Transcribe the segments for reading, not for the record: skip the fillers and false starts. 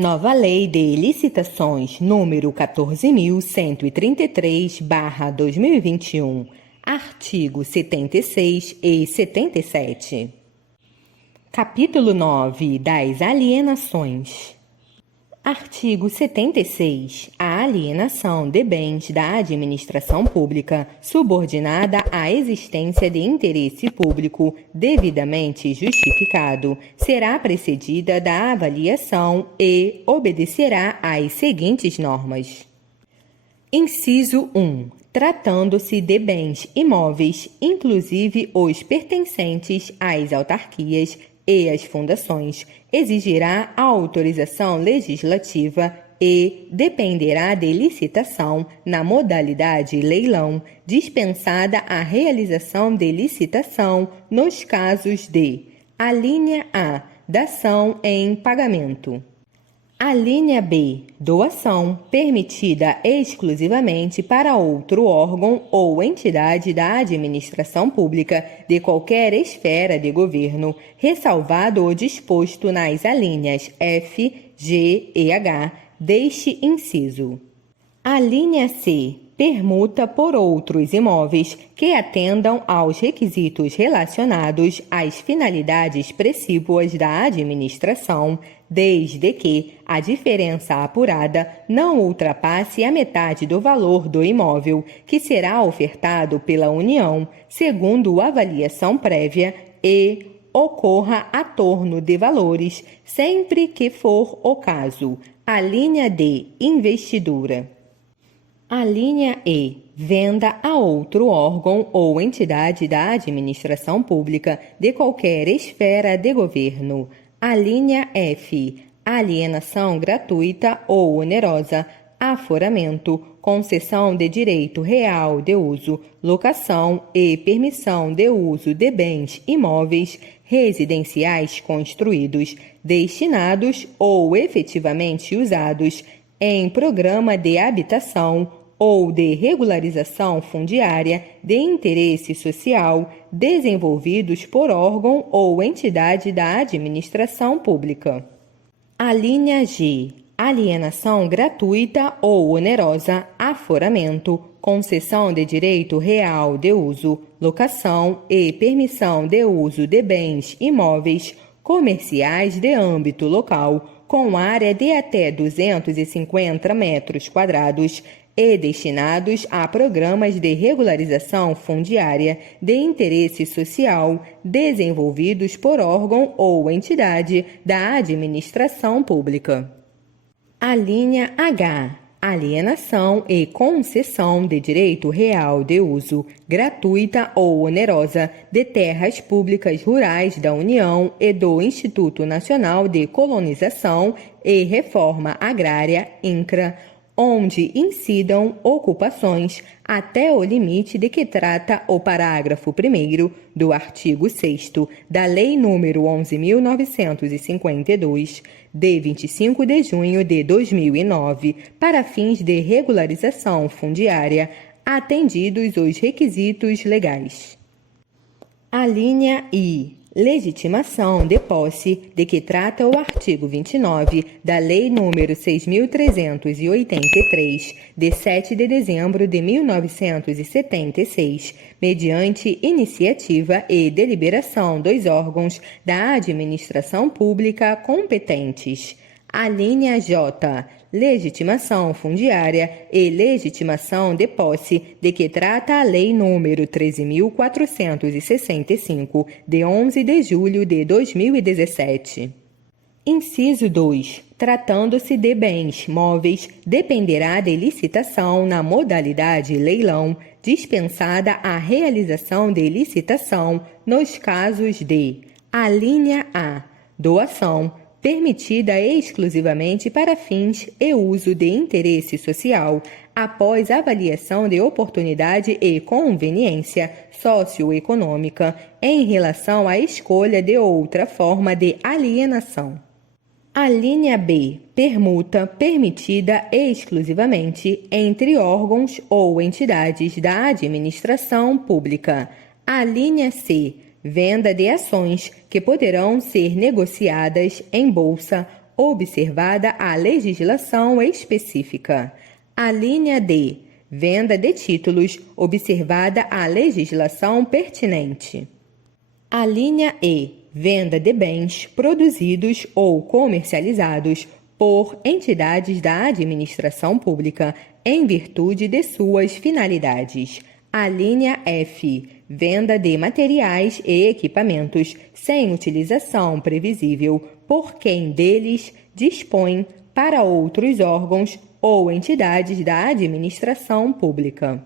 Nova Lei de Licitações número 14.133/2021, artigo 76 e 77. Capítulo 9 das alienações. Artigo 76. A alienação de bens da administração pública subordinada à existência de interesse público devidamente justificado será precedida da avaliação e obedecerá às seguintes normas. Inciso 1. Tratando-se de bens imóveis, inclusive os pertencentes às autarquias e às fundações, exigirá a autorização legislativa e dependerá de licitação na modalidade leilão, dispensada a realização de licitação nos casos de: alínea A, dação em pagamento. Alínea B, doação, permitida exclusivamente para outro órgão ou entidade da administração pública de qualquer esfera de governo, ressalvado o disposto nas alíneas F, G e H deste inciso. Alínea C, permuta por outros imóveis que atendam aos requisitos relacionados às finalidades precípuas da administração, desde que a diferença apurada não ultrapasse a metade do valor do imóvel que será ofertado pela União, segundo avaliação prévia, e ocorra a torno de valores, sempre que for o caso. Alínea D, investidura. Alínea E, venda a outro órgão ou entidade da administração pública de qualquer esfera de governo. Alínea F, alienação gratuita ou onerosa, aforamento, concessão de direito real de uso, locação e permissão de uso de bens imóveis residenciais construídos, destinados ou efetivamente usados em programa de habitação ou de regularização fundiária de interesse social desenvolvidos por órgão ou entidade da administração pública. Alínea G, alienação gratuita ou onerosa, aforamento, concessão de direito real de uso, locação e permissão de uso de bens imóveis comerciais de âmbito local, com área de até 250 metros quadrados e destinados a programas de regularização fundiária de interesse social desenvolvidos por órgão ou entidade da administração pública. Alínea H, alienação e concessão de direito real de uso, gratuita ou onerosa, de terras públicas rurais da União e do Instituto Nacional de Colonização e Reforma Agrária, INCRA, onde incidam ocupações até o limite de que trata o parágrafo 1º do artigo 6º da Lei nº 11.952, de 25 de junho de 2009, para fins de regularização fundiária, atendidos os requisitos legais. Alínea I, legitimação de posse, de que trata o artigo 29 da Lei nº 6.383, de 7 de dezembro de 1976, mediante iniciativa e deliberação dos órgãos da administração pública competentes. Alínea J, legitimação fundiária e legitimação de posse, de que trata a Lei nº 13.465, de 11 de julho de 2017. Inciso 2. Tratando-se de bens móveis, dependerá de licitação na modalidade leilão, dispensada a realização de licitação nos casos de: alínea A, doação, permitida exclusivamente para fins e uso de interesse social, após avaliação de oportunidade e conveniência socioeconômica em relação à escolha de outra forma de alienação. Alínea B, permuta permitida exclusivamente entre órgãos ou entidades da administração pública. Alínea C, venda de ações que poderão ser negociadas em bolsa observada a legislação específica. A linha D, venda de títulos, observada a legislação pertinente. A linha E, venda de bens produzidos ou comercializados por entidades da administração pública em virtude de suas finalidades. A linha F, venda de materiais e equipamentos sem utilização previsível por quem deles dispõe para outros órgãos ou entidades da administração pública.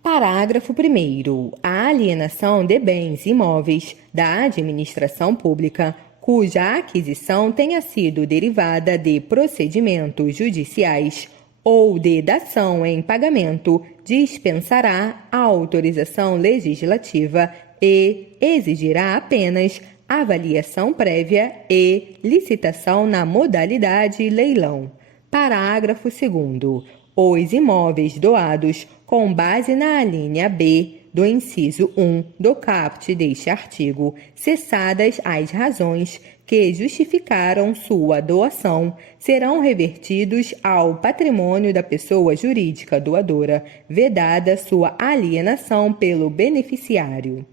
Parágrafo 1º. A alienação de bens imóveis da administração pública, cuja aquisição tenha sido derivada de procedimentos judiciais ou de dação em pagamento, dispensará a autorização legislativa e exigirá apenas avaliação prévia e licitação na modalidade leilão. Parágrafo 2º. Os imóveis doados com base na alínea B do inciso 1 do caput deste artigo, cessadas as razões que justificaram sua doação, serão revertidos ao patrimônio da pessoa jurídica doadora, vedada sua alienação pelo beneficiário.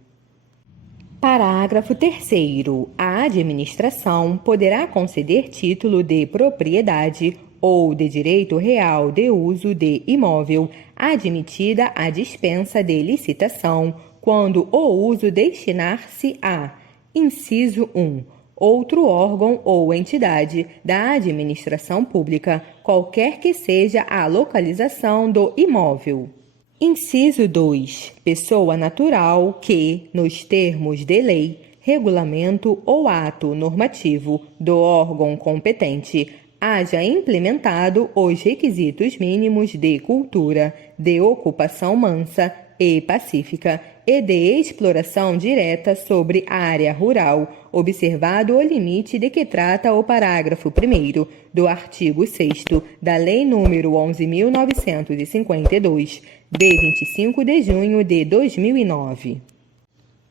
Parágrafo 3º. A administração poderá conceder título de propriedade ou de direito real de uso de imóvel, admitida a dispensa de licitação, quando o uso destinar-se a: inciso 1, outro órgão ou entidade da administração pública, qualquer que seja a localização do imóvel. Inciso 2, pessoa natural que, nos termos de lei, regulamento ou ato normativo do órgão competente, haja implementado os requisitos mínimos de cultura, de ocupação mansa e pacífica e de exploração direta sobre a área rural, observado o limite de que trata o parágrafo 1º do artigo 6º da Lei nº 11.952, de 25 de junho de 2009.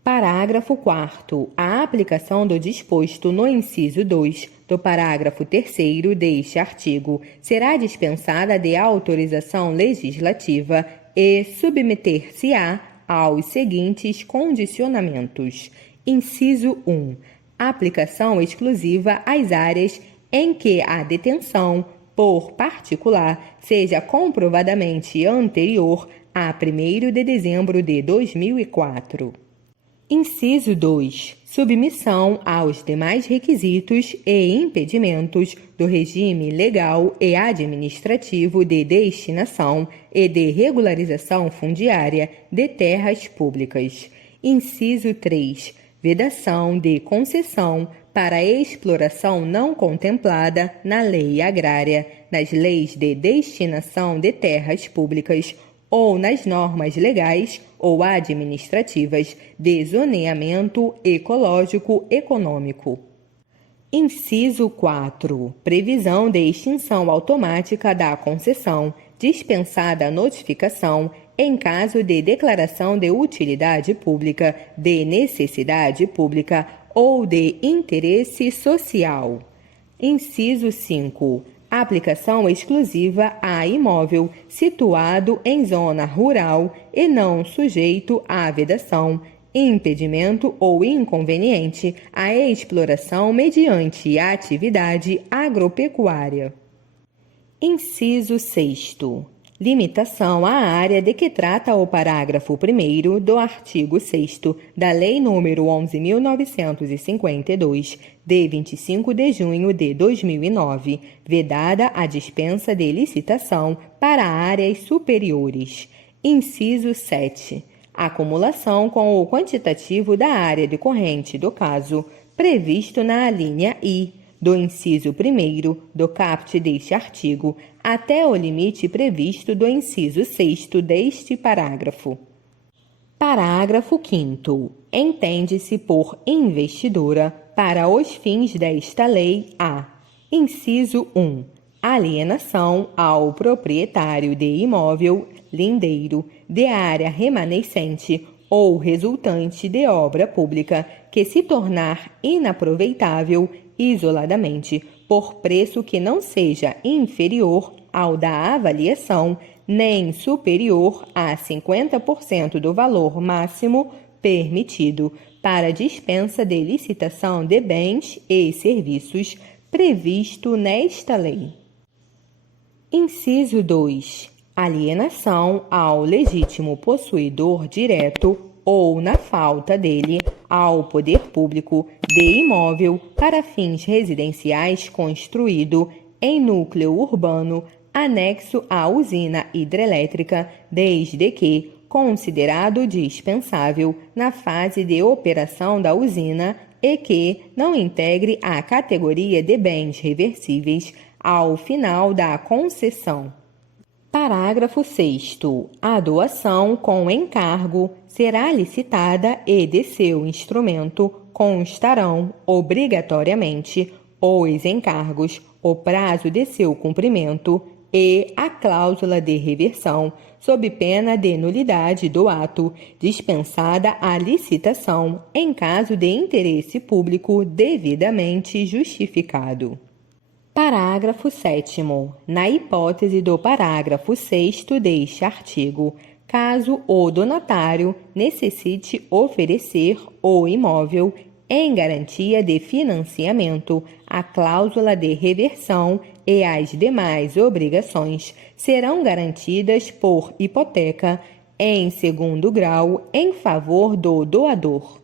Parágrafo 4º. A aplicação do disposto no inciso 2 do parágrafo 3º deste artigo será dispensada de autorização legislativa e submeter-se-á aos seguintes condicionamentos. Inciso 1. Aplicação exclusiva às áreas em que a detenção por particular seja comprovadamente anterior a 1º de dezembro de 2004. Inciso 2. Submissão aos demais requisitos e impedimentos do regime legal e administrativo de destinação e de regularização fundiária de terras públicas. Inciso 3. Vedação de concessão para exploração não contemplada na lei agrária, nas leis de destinação de terras públicas ou nas normas legais ou administrativas de zoneamento ecológico-econômico. Inciso 4. Previsão de extinção automática da concessão, dispensada a notificação em caso de declaração de utilidade pública, de necessidade pública ou de interesse social. Inciso 5. Aplicação exclusiva a imóvel situado em zona rural e não sujeito à vedação, impedimento ou inconveniente à exploração mediante atividade agropecuária. Inciso 6º. Limitação à área de que trata o parágrafo 1º do artigo 6º da Lei nº 11.952, de 25 de junho de 2009, vedada a dispensa de licitação para áreas superiores. Inciso 7. Acumulação com o quantitativo da área decorrente do caso, previsto na alínea I do inciso 1º do caput deste artigo, até o limite previsto do inciso 6º deste parágrafo. Parágrafo 5º. Entende-se por investidura, para os fins desta lei, a: inciso 1. Alienação ao proprietário de imóvel lindeiro de área remanescente ou resultante de obra pública que se tornar inaproveitável isoladamente por preço que não seja inferior ao da avaliação, nem superior a 50% do valor máximo permitido para dispensa de licitação de bens e serviços previsto nesta lei. Inciso 2. Alienação ao legítimo possuidor direto ou, na falta dele, ao poder público de imóvel para fins residenciais construído em núcleo urbano anexo à usina hidrelétrica, desde que considerado dispensável na fase de operação da usina e que não integre a categoria de bens reversíveis ao final da concessão. Parágrafo 6º. A doação com encargo será licitada e de seu instrumento constarão obrigatoriamente os encargos, o prazo de seu cumprimento e a cláusula de reversão, sob pena de nulidade do ato, dispensada a licitação em caso de interesse público devidamente justificado. Parágrafo 7º. Na hipótese do parágrafo 6º deste artigo, caso o donatário necessite oferecer o imóvel em garantia de financiamento, a cláusula de reversão e as demais obrigações serão garantidas por hipoteca em segundo grau em favor do doador.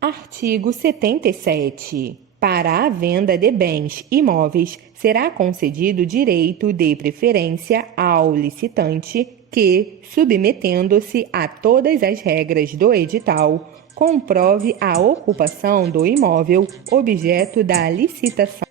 Artigo 77. Para a venda de bens imóveis, será concedido direito de preferência ao licitante que, submetendo-se a todas as regras do edital, comprove a ocupação do imóvel objeto da licitação.